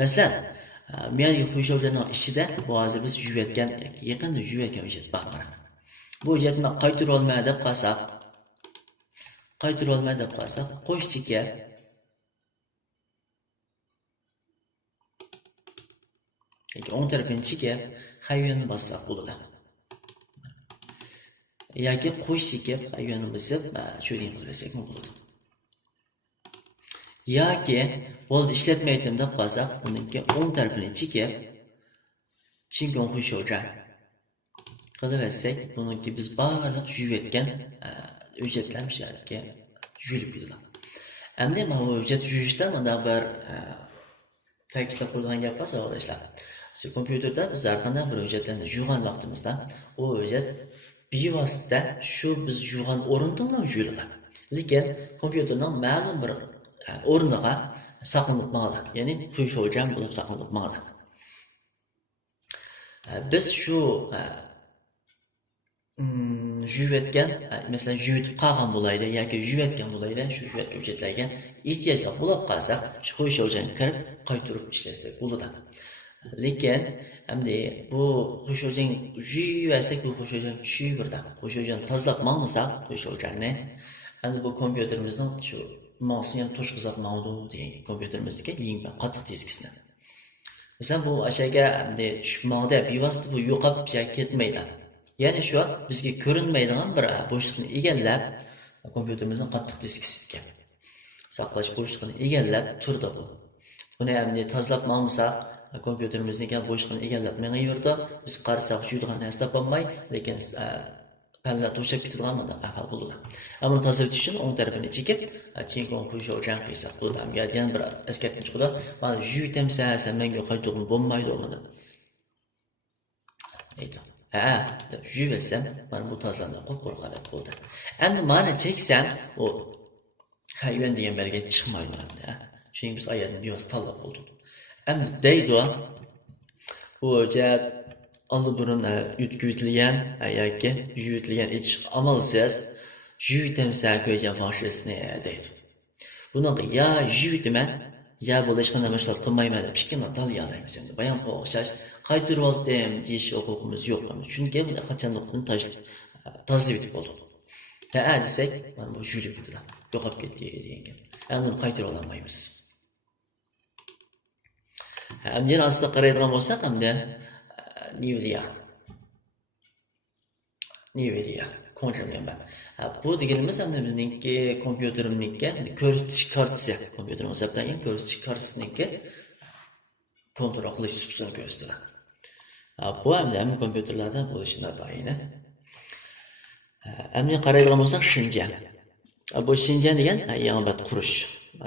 Masalan, miyadagi qo'shuvlarning ichida ba'zi biz yuvayotgan, yaqinda yuvayotgan hujjat bor. Bu hujjatni qaytarib olmay deb qolsak, qo'shchiga o'ng tarafini chekib, hayvonni bossak bo'ladi. Yoki qo'shchiga hayvonni bosib, cho'ling qilib bersak bo'ladi. Yoki bo'ldi ishlatmaydim deb qolsak, uningki o'ng tarafini chekib, chingon qo'shuvcha qilib bersak, buningki biz barliq yuvayotgan hujjatlar mishadga yuvilib ketadi. Endi mana bu hujjat yuvishda mana bir ta'kidlab qo'yilgan gap bor, savoldoshlar. Siz kompyuterda biz har qanday bir hujjatlarni yuvgan vaqtimizda, u hujjat bevosita shu biz yuvgan o'rinda yuviladi. Lekin kompyuterning ma'lum bir o'rniga saqlanib qoladi. Ya'ni qo'shuvchan bo'lib saqlanib qoladi. Biz shu yuvayotgan, masalan, yuvib qolgan bo'laydi yoki yuvayotgan bo'laydi, shu yuvayotgan hujjatlarga ehtiyojga bo'lib qolsa, shu qo'shuvchani kirib qaytarib ishlasak bo'ladi. Lekin endi bu qo'shuvchani yuvsak, bu qo'shuvchan tushib birda. Qo'shuvchani tozalab olmasak, qo'shuvchanni endi bu kompyuterimizning shu mousini ham to'shqizib mavdu degan kompyuterimizdagi yengil qattiq diskisini. Masalan, bu ashaga endi tushmoqda bevosita bu yo'qolib ketmaydi. Ya'ni shu bizga ko'rinmaydigan bir bo'shliqni egallab, kompyuterimizning qattiq diskisiga saqlash bo'shlig'ini egallab turdi bu. Buni endi tozalab olmasak, kompyuterimizning bo'shlig'ini egallab mengayverdi. Biz qarasak yuydigan narsa topolmay, lekin panlar to'shab ketadigan bunday ahvol bo'ladi. Ammo tozalash uchun o'ng tarafini chekib, chingon qo'shuvchan qilsak bo'ladi. Yana bir eskartib chiqadi. Mana yuytamsa, sen menga qaytug'im bo'lmaydi uni. Deydi. Deb yuvsam, mana bu tozalanib qop-qurqalab bo'ldi. Endi mana cheksam, u hayvon degan belga chiqmaydi endi. Chunki biz ayarni biroz tanlab bo'ldik. Endi deydi, bu hujjat alburun yutkitilgan yoki yuvitilgan iç amalsiz yuvitamsa ko'ygan fanshisini deydi. Buni ya yuvitman, ya bo'lish qanday mashg'ulot qilmayman deb kichkina dalya olamiz endi. Bayon o'xshash qaytarib oldim deyish huquqimiz yo'q. Chunki buni qachondan tozalab yutib oldik. Desak, mana bu yuvilib ketdi. Yo'qolib ketdi degan gap. Endi uni qaytarib olmaymiz. Endi aslida qaraydigan bo'lsak, hamda Nvidia kontramen ben. Bu deganimiz endi bizningki kompyuterimizga ko'rsatish kartasi, kompyuterimiz hisoblangan ko'rsatish kartasiniki kontrol qilish uskusini ko'rsatadi. Bu hamma kompyuterlarda bo'lishi notayin. Endi qaraydigan bo'lsak, Xinjiang. Bu Xinjiang degan yangi qurish.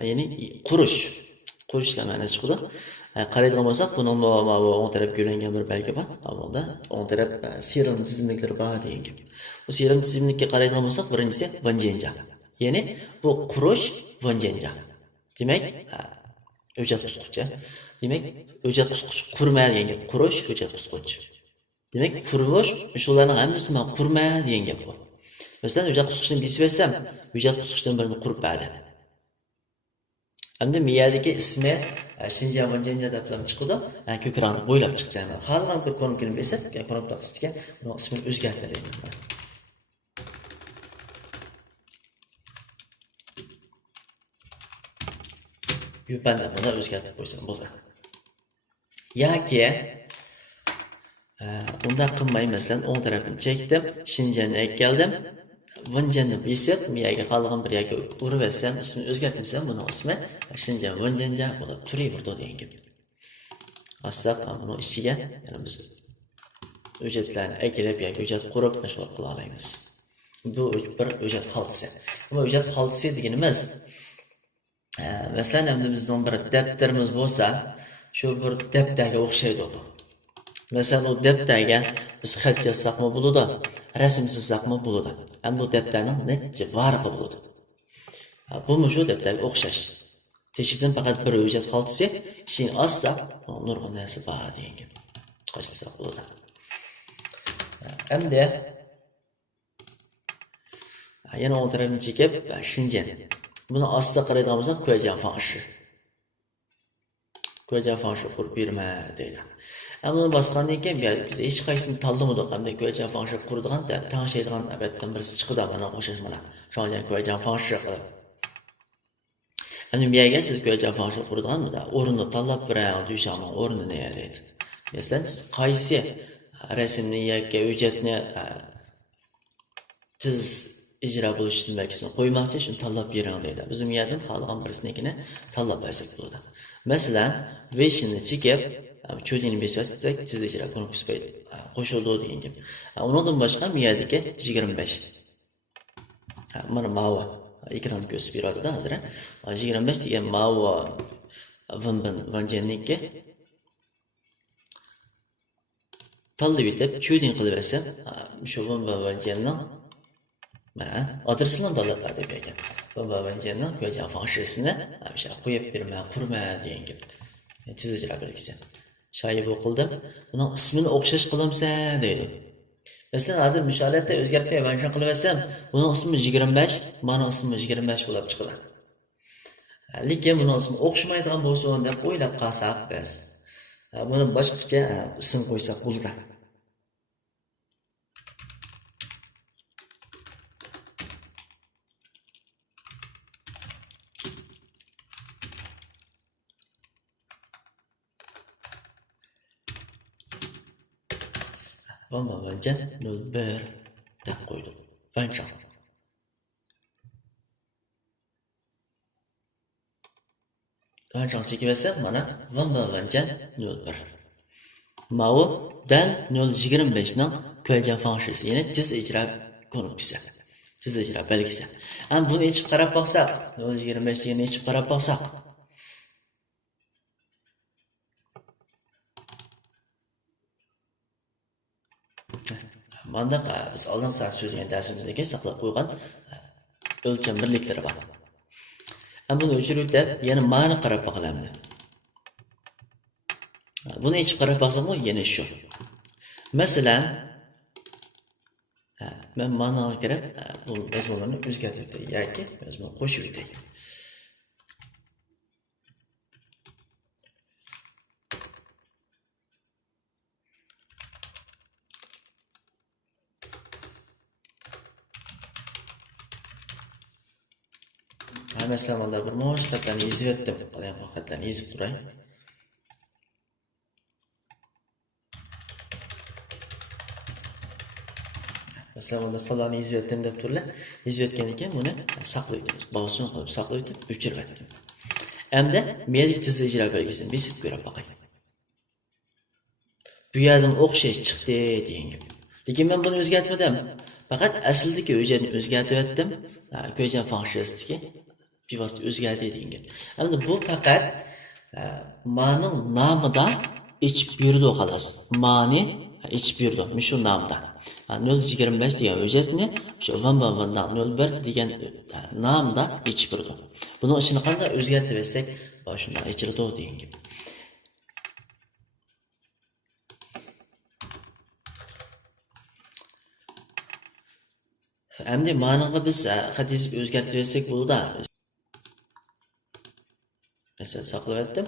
Ya'ni qurishlar ma'nosi chiqadi. Qaraydigan bo'lsak, buning o'ng taraf ko'ringan bir belgi bor. Bunda o'ng taraf serum tizimliklari bor degan gap. Bu serum tizimlikka qaraydigan bo'lsak, birinchisi Vanjenja. Ya'ni bu qurish Vanjenja. Demak, hujjat qusquchi. Demak, hujjat qusquchi qurma degan gap. Qurish hujjat qusquchi. Demak, qurilish shularning hammasi qurma degan gap bu. Masalan, hujjat qusquchini besib etsam, hujjat qusquchidan birini qurib berdi. Endi miyadagi ismi Xinjiang Vanjenja deb chiqdi. Ko'kramni bo'ylab chiqdi. Xalqan bir ko'nikini bersak, ko'rib taqsiga uni ismini o'zgartiradi. Yupanda buni o'zgartirib qo'ysam bo'ladi. Yoki unda qilmay, masalan, o'ng tarafini chekdim, Xinjiangga keldim. Vanjanni besib, miyaga qolgan bir yoki urib etsam, ismini o'zgartmasam, buni ismi Xinjiang Vanjenja bo'lib turaverdi degan gap. Asaq buni ichiga yana biz hujjatlarni eklab yoki hujjat qurib mashg'ul qila olamiz. Bu bir hujjat xaltasi. Ammo hujjat xaltasi deganimiz masalan, endi bizning bir daftarimiz bo'lsa, shu bir daftarga o'xshaydi bu. Masalan, o daftarga biz xat yozsaqmi bo'ladi, rasm chizsaqmi bo'ladi. Endi bu daftarning necha varaqi bo'ladi. Bu shu daftarga o'xshash. Teshidan faqat bir hujjat xaltasi, ishing ozsa, nurg'un narsa bor degan gap. Qo'shilsa bo'ladi. Endi yana o'ng tarafini chekib, Xinjiang. Buni ostida qaraydigan bo'lsak, Ko'yjan fanshi. ko'rgan function qurib berma deydi. Ama bunu basqandan keyin biz hech qaysini tanlamadik hamda ko'rgan function quradigan tanishadigan albatta birisi chiqdi mana o'xshash mana. Shunday ko'rgan function qilib. Endi bu yerga siz ko'rgan function quradiganmida o'rinni tanlab berang deyishman, o'rni ne deydi. Masalan, siz qaysi rasmni yoki hujjatni siz icra bo'lishini belgisini qo'ymoqchi, shuni tanlab bering deydi. Bizim yerdan xohlagan birisinikini tanlab bersak bo'ladi. Masalan, veshni chekib, cho'dini besatsak, siz icra ko'nikib qo'shildi degan gap. Undan boshqa bu yerdagi 25. Mana ma'vo ekran ko'rsatib beradi hozir. 25 degan ma'vo vanjenniki tanlab etib, cho'din qilib esa, shu vanjenning mana adresini tanlab berdi ekan. Vanjenning ko'rgan funksiyasini o'sha qo'yib berma, qurma degan gap. Chizishlar belgisi. Shayib o'qildim. Buning ismini o'xshash qilamsan deydi. Masalan, hozir misholatda o'zgartmay mention qilib olsam, buning ismi 25, mana ismi 25 bo'lib chiqadi. Lekin buning ismi o'xshamaydigan bo'lsa deb o'ylab qolsak biz. Buni boshqacha ism qo'ysak bo'ladi. Vanjen 01 deb qo'ydik. Function. Function chekib olsak, mana vanjen 01. Ma'u dan 025 ning ko'rgan funksiyasi, ya'ni jiz ijro ko'nikmasi. Jiz ijro belgisi. Ham buni ichib qarab boqsak, 025 deganni ichib qarab boqsak, Manda biz oldin so'zlagan darsimizda saqlab qo'ygan o'lcham birliklari bor. Buni o'chirib deb, yana ma'ni qarab boqalamdi. Buni ichib qarab boqsam, yana shu. Masalan, men ma'noga kirib, bu mazmunlarni o'zgartirib yoki mazmun qo'shib o'tay. Mesela bunda bir moş xatlarni yezib etdim. Qalayam xatlarni yezib turay. Mesela bunda sonlarni yezib etdim deb turlar. Yezib etgan ekan buni saqlab etamiz. Bosun qilib saqlab etib o'chirib etdim. Endi melik tizim ijro belgisini besib ko'rib boqay. Bu yerdan o'xshash chiqdi degan gap. Lekin men buni o'zgartmadim. Faqat asldagi hujjatni o'zgartib etdim. Ko'rgan funksiyasidagi bevosita o'zgardi degan gap. Endi bu faqat ma'ning nomida ichib yurdi xolos. Ma'ni ichib yurdi shu nomda. 025 degan hujjatni shu vandan 01 degan nomda ichib yurdi. Buni ishini qanday o'zgartib etsak, boshida ichirdi degan gap. Endi ma'niga biz xat yezib o'zgartib etsak bo'ladi. Mesela saqlab etdim.